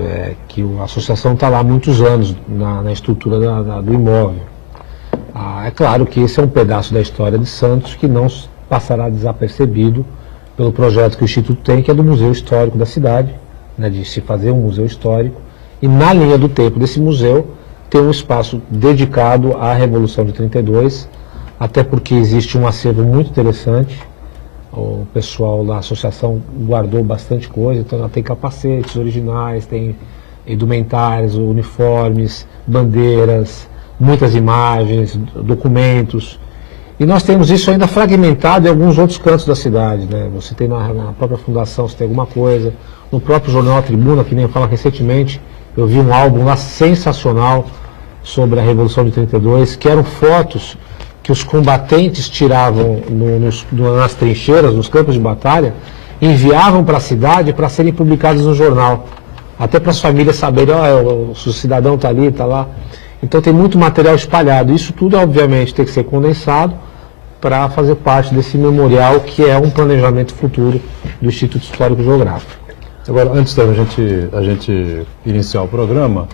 que a associação está lá há muitos anos na estrutura do imóvel. É claro que esse é um pedaço da história de Santos que não passará desapercebido pelo projeto que o Instituto tem, que é do Museu Histórico da cidade, né, de se fazer um museu histórico, e na linha do tempo desse museu ter um espaço dedicado à Revolução de 32, até porque existe um acervo muito interessante. O pessoal da associação guardou bastante coisa, então ela tem capacetes originais, tem indumentários, uniformes, bandeiras, muitas imagens, documentos. E nós temos isso ainda fragmentado em alguns outros cantos da cidade, né? Você tem na própria fundação, você tem alguma coisa, no próprio jornal A Tribuna, que nem eu falo recentemente, eu vi um álbum lá sensacional sobre a Revolução de 32, que eram fotos que os combatentes tiravam nas trincheiras, nos campos de batalha, enviavam para a cidade para serem publicados no jornal. Até para as famílias saberem, o cidadão está ali, está lá. Então tem muito material espalhado. Isso tudo, obviamente, tem que ser condensado para fazer parte desse memorial, que é um planejamento futuro do Instituto Histórico Geográfico. Agora, antes da gente iniciar o programa,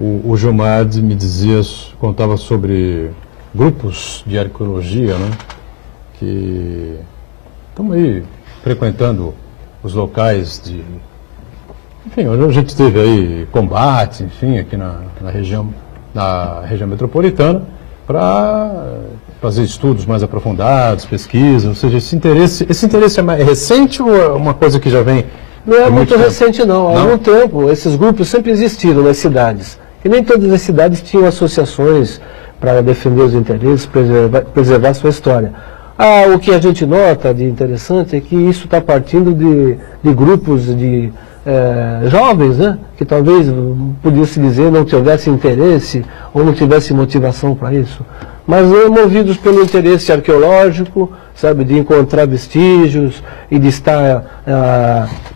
o Gilmar me dizia, contava sobre grupos de arqueologia, né, que estão aí frequentando os locais de... Enfim, a gente teve aí combate, enfim, aqui na região metropolitana, para fazer estudos mais aprofundados, pesquisa, ou seja, esse interesse é recente ou é uma coisa que já vem... Não é muito recente não, há algum tempo esses grupos sempre existiram nas cidades, e nem todas as cidades tinham associações para defender os interesses, preservar sua história. O que a gente nota de interessante é que isso está partindo de grupos de jovens, né, que talvez, podia-se dizer, não tivessem interesse ou não tivessem motivação para isso, mas movidos pelo interesse arqueológico, sabe, de encontrar vestígios e de estar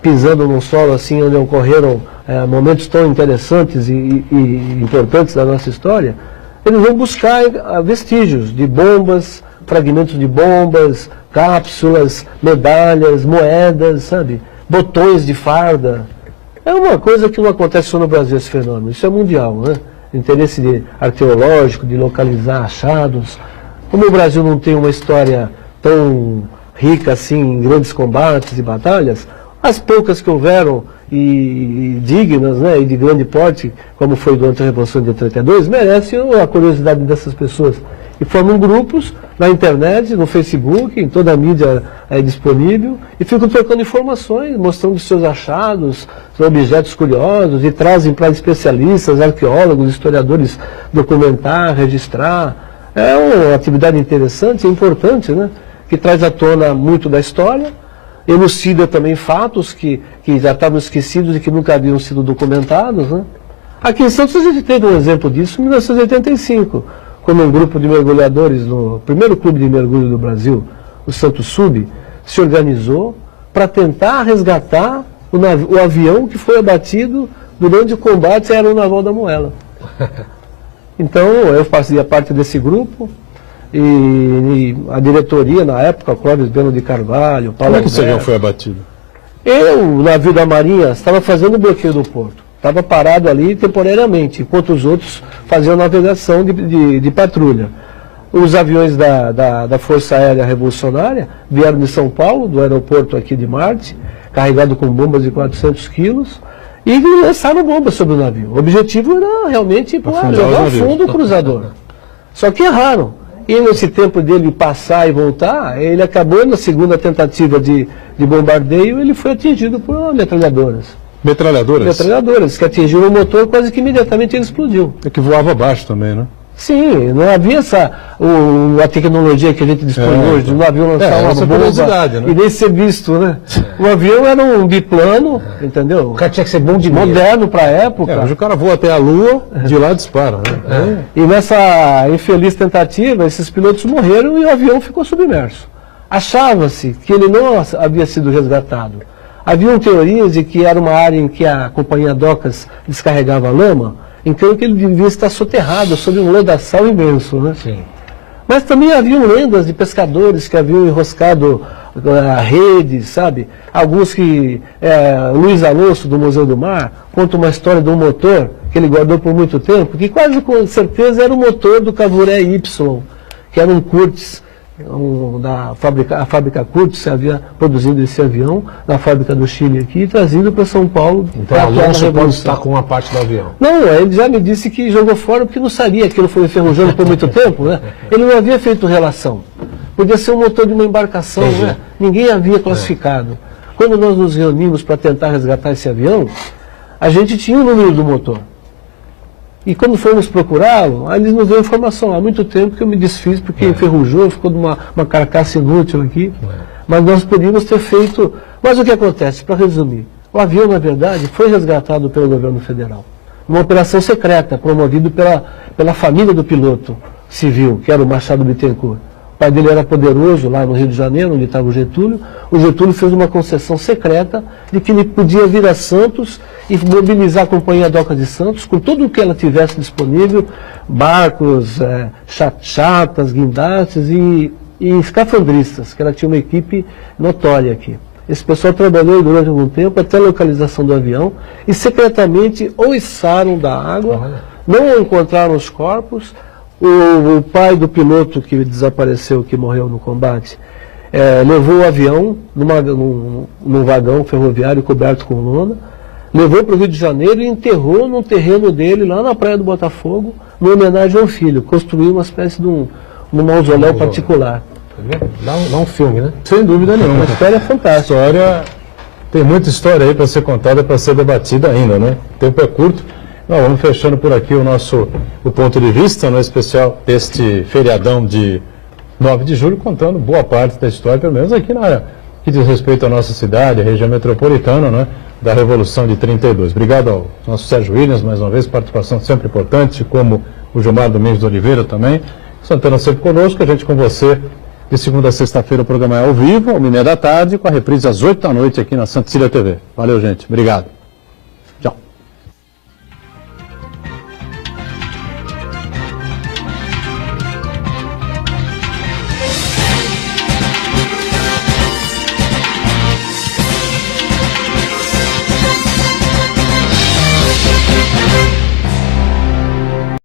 pisando num solo assim onde ocorreram momentos tão interessantes e importantes da nossa história. Eles vão buscar vestígios de bombas, fragmentos de bombas, cápsulas, medalhas, moedas, sabe? Botões de farda. É uma coisa que não acontece só no Brasil, esse fenômeno. Isso é mundial, né? Interesse arqueológico, de localizar achados. Como o Brasil não tem uma história tão rica assim em grandes combates e batalhas, as poucas que houveram e dignas, né, e de grande porte, como foi durante a Revolução de 32, merecem a curiosidade dessas pessoas. E formam grupos na internet, no Facebook, em toda a mídia disponível, e ficam trocando informações, mostrando seus achados, seus objetos curiosos, e trazem para especialistas, arqueólogos, historiadores documentar, registrar. É uma atividade interessante e importante, né, que traz à tona muito da história, elucida também fatos que já estavam esquecidos e que nunca haviam sido documentados, né? Aqui em Santos a gente teve um exemplo disso em 1985, quando um grupo de mergulhadores no primeiro clube de mergulho do Brasil, o Santos Sub, se organizou para tentar resgatar o avião que foi abatido durante o combate aeronaval da Moela. Então eu fazia parte desse grupo. E a diretoria, na época, Clóvis Belo de Carvalho, Paulo... Como é que esse avião foi abatido? O navio da Marinha estava fazendo o bloqueio do porto. Estava parado ali temporariamente, enquanto os outros faziam navegação de patrulha. Os aviões da Força Aérea Revolucionária vieram de São Paulo, do aeroporto aqui de Marte, carregado com bombas de 400 quilos, E lançaram bombas sobre o navio. O objetivo era realmente jogar ao fundo o cruzador. Só que erraram. E nesse tempo dele passar e voltar, ele acabou na segunda tentativa de bombardeio, ele foi atingido por metralhadoras. Metralhadoras? Metralhadoras, que atingiram o motor, quase que imediatamente ele explodiu. É que voava abaixo também, né? Sim, não havia a tecnologia que a gente dispõe hoje, de um avião lançar uma bomba, né? E nem ser visto, né? O avião era um biplano, entendeu? O cara tinha que ser bom de moderno para a época. Hoje o cara voa até a Lua, de lá dispara, né? E nessa infeliz tentativa, esses pilotos morreram e o avião ficou submerso. Achava-se que ele não havia sido resgatado. Haviam teorias de que era uma área em que a companhia Docas descarregava lama, então que ele devia estar soterrado sob um lodaçal imenso, né? Sim. Mas também haviam lendas de pescadores que haviam enroscado redes, sabe? Alguns que... Luiz Alonso, do Museu do Mar, conta uma história de um motor que ele guardou por muito tempo, que quase com certeza era o motor do Cavuré Y, que era um Curtiss, a fábrica Curtiss havia produzido esse avião na fábrica do Chile aqui e trazido para São Paulo. Então Alonso pode estar com uma parte do avião. Não, ele já me disse que jogou fora porque não sabia que aquilo foi enferrujando por muito tempo, né? Ele não havia feito relação. Podia ser um motor de uma embarcação, né? Ninguém havia classificado. Quando nós nos reunimos para tentar resgatar esse avião, a gente tinha o número do motor. E quando fomos procurá-lo, eles nos deu informação. Há muito tempo que eu me desfiz porque enferrujou, ficou de uma carcaça inútil aqui. Mas nós podíamos ter feito... Mas o que acontece, para resumir, o avião, na verdade, foi resgatado pelo governo federal. Uma operação secreta, promovida pela família do piloto civil, que era o Machado Bittencourt. O pai dele era poderoso lá no Rio de Janeiro, onde estava o Getúlio. O Getúlio fez uma concessão secreta de que ele podia vir a Santos e mobilizar a Companhia Docas de Santos com tudo o que ela tivesse disponível, barcos, chatas, guindastes e escafandristas, que ela tinha uma equipe notória aqui. Esse pessoal trabalhou durante algum tempo até a localização do avião e secretamente o içaram da água, não encontraram os corpos. O pai do piloto que desapareceu, que morreu no combate, levou o avião num vagão ferroviário coberto com lona, levou para o Rio de Janeiro e enterrou num terreno dele, lá na Praia do Botafogo, numa homenagem ao filho. Construiu uma espécie de um mausoléu particular. Dá um filme, né? Sem dúvida nenhuma. Uma história fantástica. Tem muita história aí para ser contada, para ser debatida ainda, né? O tempo é curto. Nós vamos fechando por aqui o ponto de vista, no especial deste feriadão de 9 de julho, contando boa parte da história, pelo menos aqui na área que diz respeito à nossa cidade, a região metropolitana, né, da Revolução de 32. Obrigado ao nosso Sérgio Williams, mais uma vez, participação sempre importante, como o Gilmar Domingos de Oliveira também. Santana sempre conosco, a gente com você, de segunda a sexta-feira o programa é ao vivo, 1h30 da tarde, com a reprise às 8 da noite aqui na Santa Cecília TV. Valeu, gente. Obrigado.